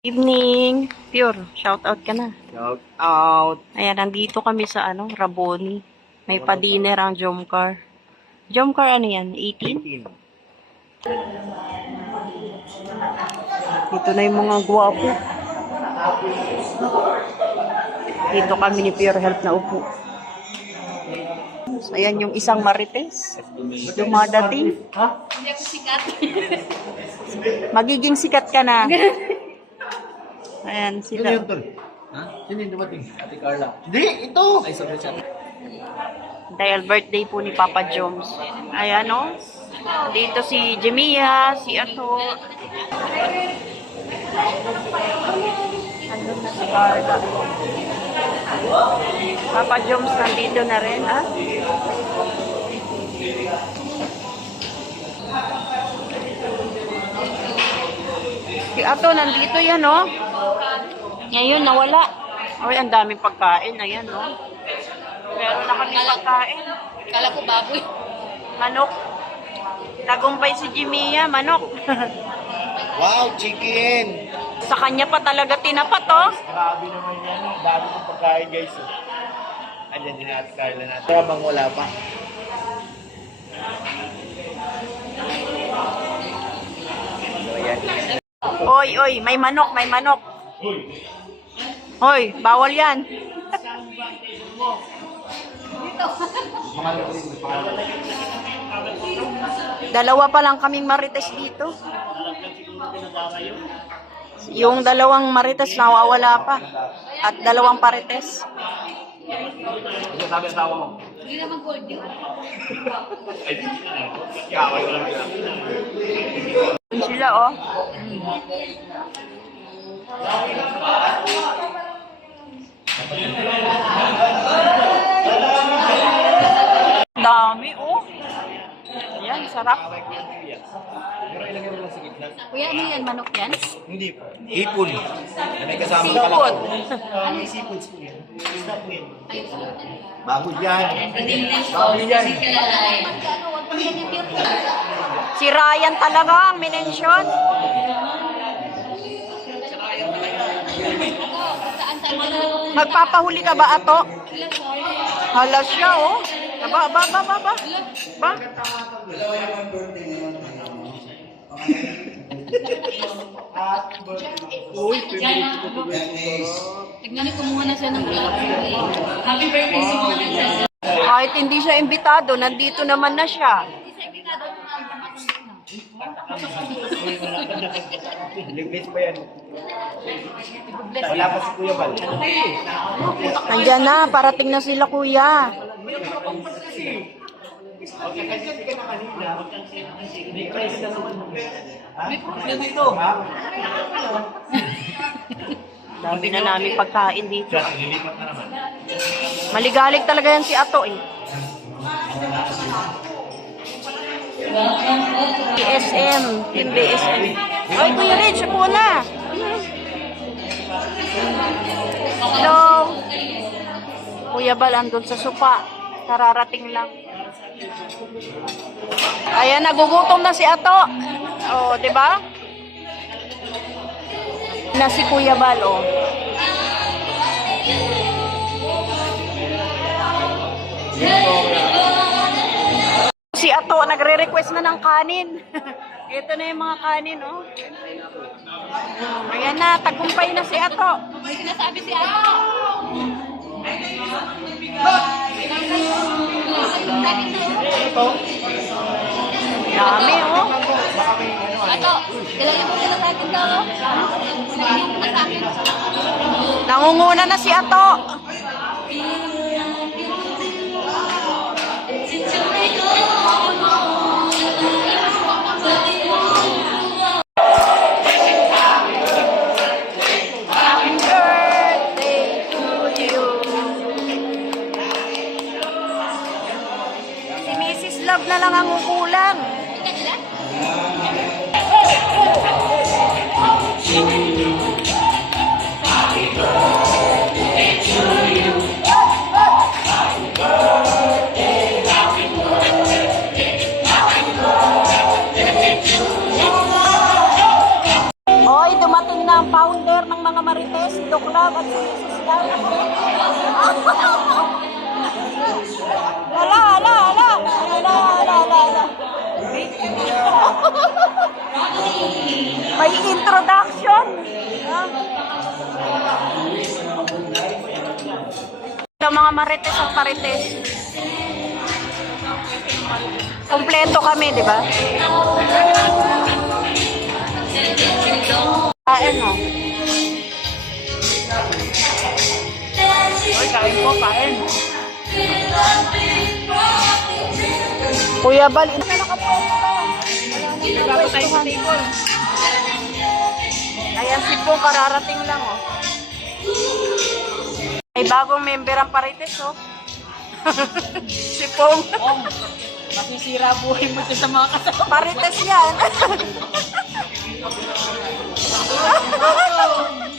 Evening. Pure, shout out ka na. Shout out. Ayan, nandito kami sa Raboni. May pa-dinner ang Jomcar. Jomcar ano yan? 18? 18. Dito na yung mga gwapo. Dito kami ni Pure Health na upo. So, ayan yung isang marites. Dumadating. Hindi ako sikat. Magiging sikat ka na. Ayan Sino sila. yun, tol? Ha? Sino yung dumating? Ate Carla. Hindi, ito! Ay, sorry, siya. Dahil birthday po ni Papa Joms. Ayan o. Dito si Jemia, si Ato. Andun na si Carla. Papa Joms nandito na rin, ha? Si Ato nandito yan, o. Ngayon, nawala. Ay, ang daming pagkain. Ayan, o. Meron na kami pagkain. Kala ko baboy. Manok. Tagumpay si Jemia, manok. Wow, chicken! Sa kanya pa talaga tinapat, oh. Grabe naman yan. Dami ng pagkain, guys. Andyan din Ate Carla natin. Kaya bang wala pa? So, ayan. Oy, oy, may manok, may manok. Hoy, bawal yan. Dalawa pa lang kaming marites dito. Yung dalawang marites nawawala pa. At dalawang parites. Ano sabi ang tawa mo? Hindi naman gold yun. Kaway ko lang sila. Yun sila, oh. Dami, oh. Ayan, sarap. Pero ilagay mo lang sa gitna. Kuya, ano yan? Manok yan? Hindi po. Hipon. Na may kasama ka Seafood. Ano yung seafood po yan? Isda po yan. Ayun. Bago yan. Bago yan. Si Ryan talaga ang minensyon. Saan ka? Magpapahuli ka ba, Ato? Hala siya, oh. Ba. Ba? Tignan niyo, kumuha na siya ng vlog. Happy birthday sa mga princess. Kahit hindi siya imbitado, nandito naman na siya. Ligbis pa yan. Wala pa si Kuya Bal. Nandyan na, parating na sila, kuya. Dami na namin pagkain dito. Lilipat na naman. Maligalig talaga yan si Ato, eh. BSM, Team BSM. Oy, Kuya Rich, upo na. Hello. Kuya Bal, andun sa sopa. Kararating lang. Ayan, nagugutom na si Ato. Oh, 'di ba? Na si Kuya Bal, oh. Si Ato, nagre-request na ng kanin. Ito na yung mga kanin, oh. Ayan na, tagumpay na si Ato. May sinasabi si Ato. Dami, oh. Ato, kilala mo na sa akin daw. Kilala mo na sa akin. Nangunguna na si Ato. Happy birthday to you. Si Mrs. Love na lang ang ukulang. leader ng mga Marites, si Doc Love at si Sian. Hala. May introduction. Sa mga Marites at Parites. Kompleto kami, di ba? Kain mo. Oy, kain po, kain. Kuya Bal, ina na Bago tayo sa table. Ayan si Pong, kararating lang, oh. May bagong member ang Parites, oh. Si Pong. Masisira buhay mo sa mga kasama. Parites yan.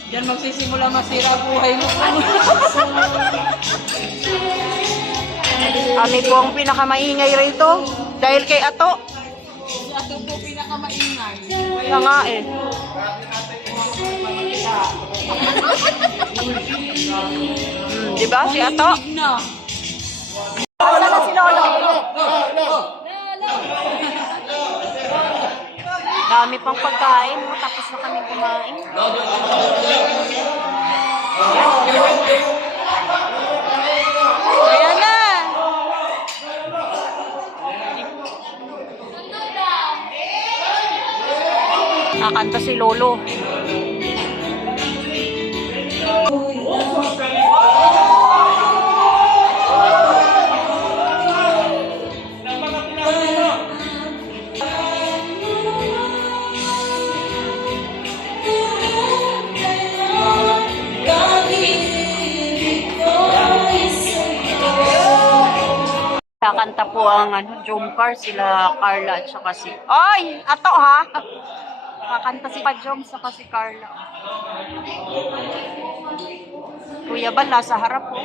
Diyan magsisimula masira buhay mo. Kami po ang pinakamaingay rito. Dahil kay Ato. Si Ato po pinakamaingay. Kaya nga eh. Diba si Ato? Na. Wala na si Lolo. Dami pang pagkain. Tapos na kami kumain. Ayan na. Kakanta si Lolo. Kakanta po ang Jomcar, sila Carla at saka si... Oy! Ato ha! Kakanta si Pajom saka si Carla. Kuya Bal, nasa harap po.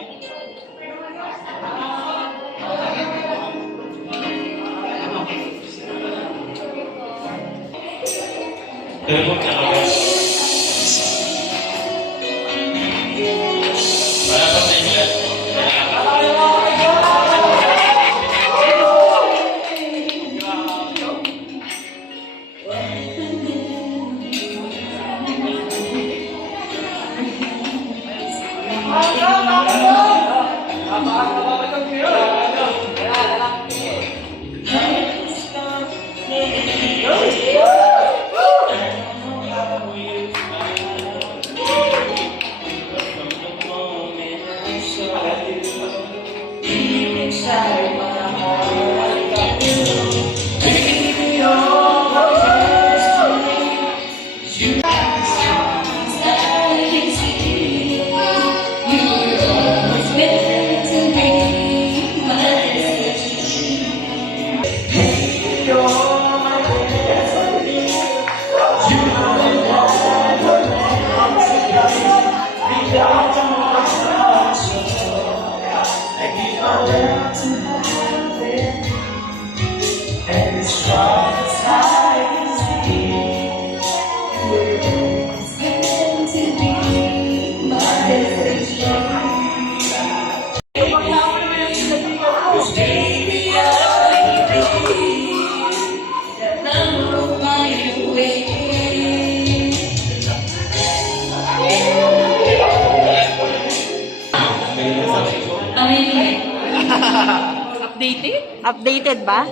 Updated? Updated ba?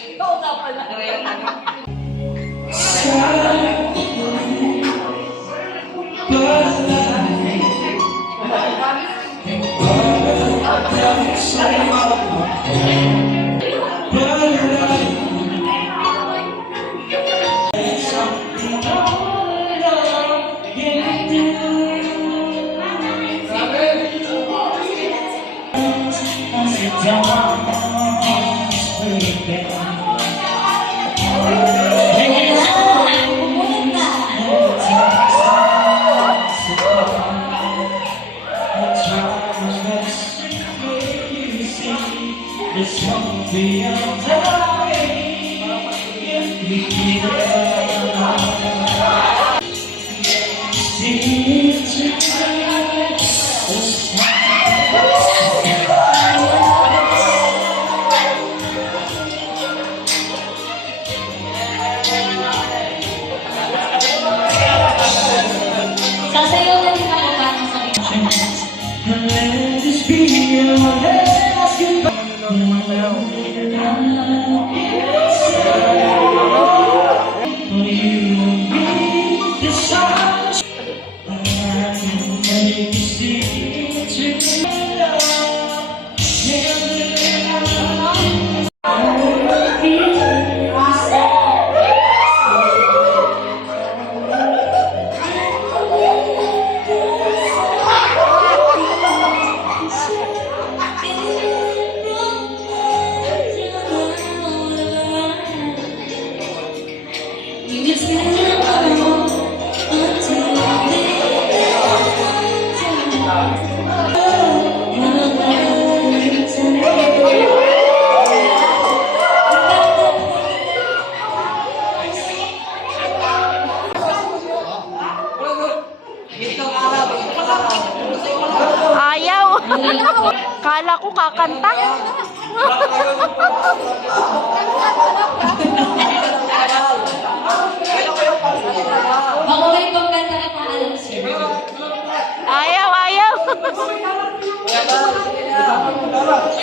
Ikaw na pala. This won't be a day. We keep it Ayaw. Kala ko kakanta. Baka may pagkanta ka pa alam sir. Ayaw, ayaw.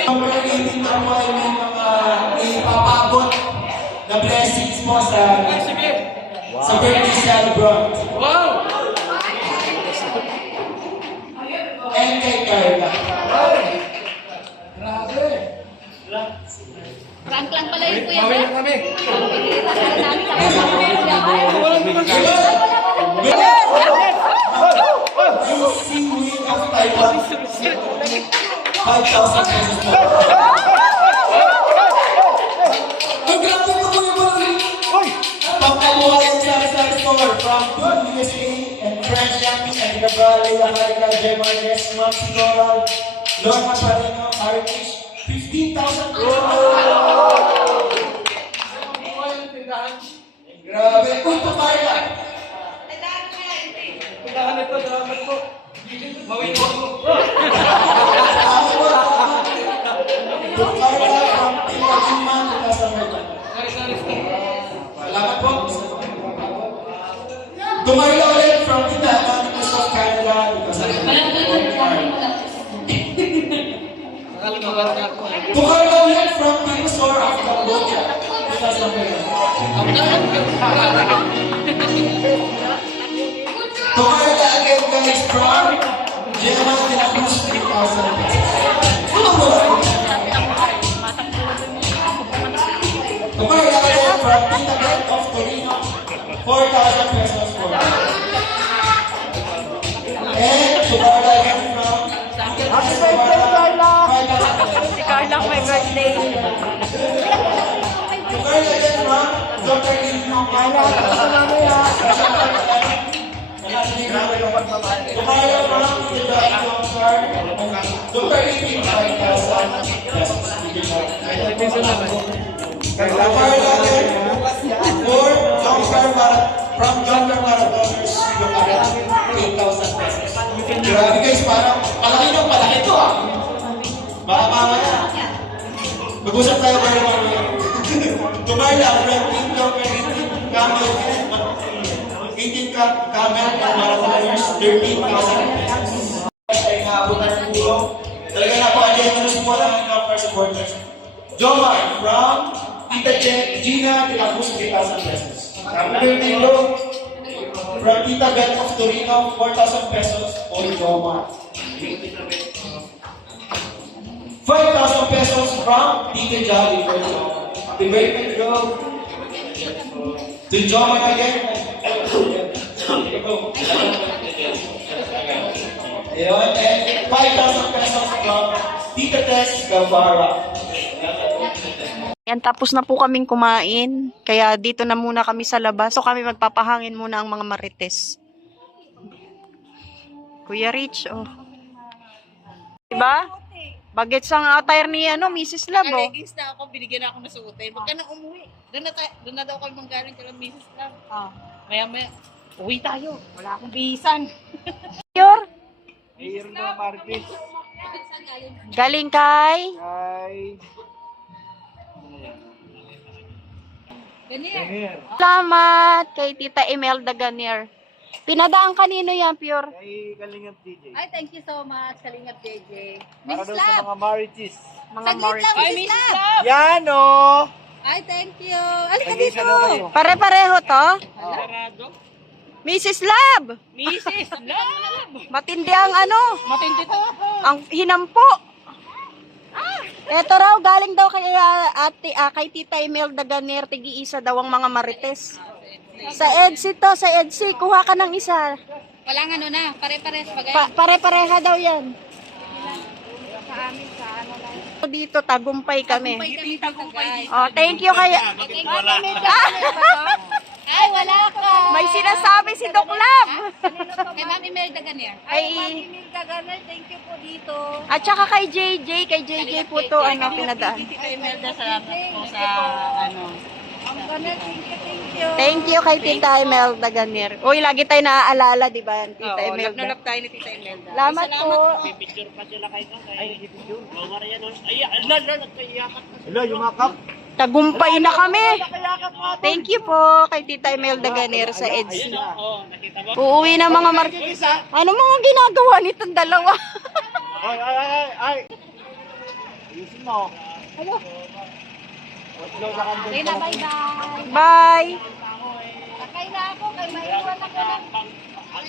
Ang pagkakitin naman may mga ipapabot na blessings mo sa birthday celebrant. Wow! And kay Carla. Prank lang pala yun kuya. Kami na kami. Yung seaweed of Taiwan. 5,000 pesos mo. Ang grabe ko po yung pangkabuhayan sa store from USA and French Yami and Gabriel Yaharika, Gemarnes, Maxi Doral, Lorna Pareno, Heritage, 15,000 pesos. Grabe. Uy, papaya ka. Salamat po. Tumayla ulit from Tita Anonymous of Canada because of Tumayla ulit from Dinosaur of Cambodia because of Tumayla again guys from Gemma de la Cruz 3,000 pesos. Tumayla again from Tita Bet of Torino 4,000 pesos for and Tumayla again from Happy birthday, Carla. Si Carla may birthday. Tumayla again from Dr. Lino Carla. Tumayla from Tita Jongsar Dr. Lino 5,000 pesos. Tumayla again for Jongsar from Jongsar Marathoners Yokaran 8,000 pesos. Grabe guys, parang palaki ng palaki to ah. Baka mamaya. Mag-usap tayo kayo mamaya. Tumayla from Team Joker 18 Camel 18 Camel and Marathoners 13,000 pesos. Ay naabutan ng tulong. Talaga napaka-generous po lang ng our supporters. Jomar from Tita Gina de la Cruz 3,000 pesos. Happy birthday, from Tita Bet of Torino, 4,000 pesos for Jomar. 5,000 pesos from Tita Jolly for Jomar. Happy birthday, bro. To Jomar again. Ayun, and 5,000 pesos from Tita Tess Gavara. Yan, tapos na po kaming kumain. Kaya dito na muna kami sa labas. So kami magpapahangin muna ang mga marites. Kuya Rich, oh. Diba? Bagets ang attire ni Mrs. Love, oh. Nalegis na ako, binigyan ako ng suotin. Huwag ka nang umuwi. Doon na daw kami manggaling kay Mrs. Love. Ah. Maya-maya, uwi tayo. Wala akong bisan. Mayor, Mayroon na Marvis. galing kay... Hi. Ganyan. Here. Salamat kay Tita Imelda Ganier. Pinadaan kanino yan, Pure? Kay Kalingap DJ. Ay, thank you so much, Kalingap JJ. Para Mrs. daw sa Love. mga marriages. Mga Saglit Morris. lang, Mrs. Love. Yan oh! Ay, thank you. Alika Tagay dito. ka daw kayo. Pare-pareho to? Sarado. Mrs. Love! Mrs. Love! Matindi ang ano, Matindi to. ang hinampo. Eto raw, galing daw kay kay Tita Imelda Ganer, tig-iisa daw ang mga marites. Sa EDSI to, sa EDSI, kuha ka ng isa. Walang ano na, pare-pares bagay. Pare-pareha daw yan. Dito, tagumpay kami. Oh, thank you kay... Ay, wala ka. May sinasabi si Doc Lab. Kay Ma'am Imelda Ganier. Ay, Thank you po dito. at saka kay JJ po to, ano, pinadaan. Kay Imelda sa ano. Thank you. Thank you kay Tita Imelda Ganer. Uy, lagi tayo naaalala, di ba, Tita Oo, Imelda? lap tayo ni Tita Imelda. Salamat po. Picture pa sila kay Tatay. Ay, nagpipicture. Oo, Maria no. Ay, nagkaiyakan. Hello, yumakap. Tagumpay na kami. Thank you po kay Tita Imelda Ganer sa EDSI. Oo, nakita mo? Uuwi na mga Ano mga ginagawa nitong dalawa? Ay! Ayusin mo. Hello, nakandun Okay na, bye-bye. Bye. Sakay na ako, kay maiwan ako ng...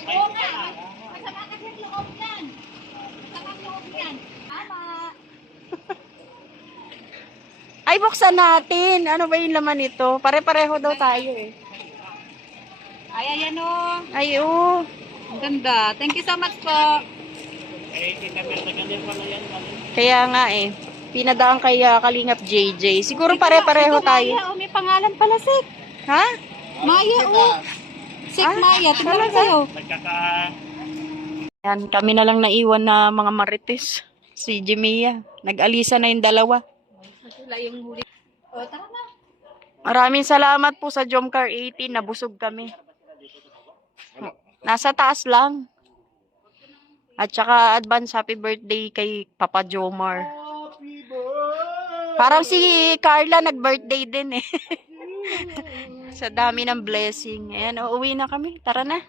Oo nga. Masama kasi ang loob yan. Masama ang loob yan. Tama. Ay, buksan natin. Ano ba yung laman nito? Pare-pareho daw tayo eh. Ay, ayan o. Ay, oh. Ang ganda. Thank you so much po. Eh, Tita Imelda ganyan pala yan. Kaya nga eh. Pinadaan kay Kalingap JJ. Siguro pare-pareho tayo. Maya, may pangalan pala, Sik. Ha? Maya, Sik Maya. Tignan kayo. Nagkaka... Yan, kami na lang naiwan na mga marites. Si Jimia. Nag-alisa na yung dalawa. Sila yung huli. O, tara na. Maraming salamat po sa Jomcar 18. Nabusog kami. Nasa taas lang. At saka advance happy birthday kay Papa Jomar. Parang si Carla nag-birthday din eh. Sa dami ng blessing. Ayan, uuwi na kami. Tara na.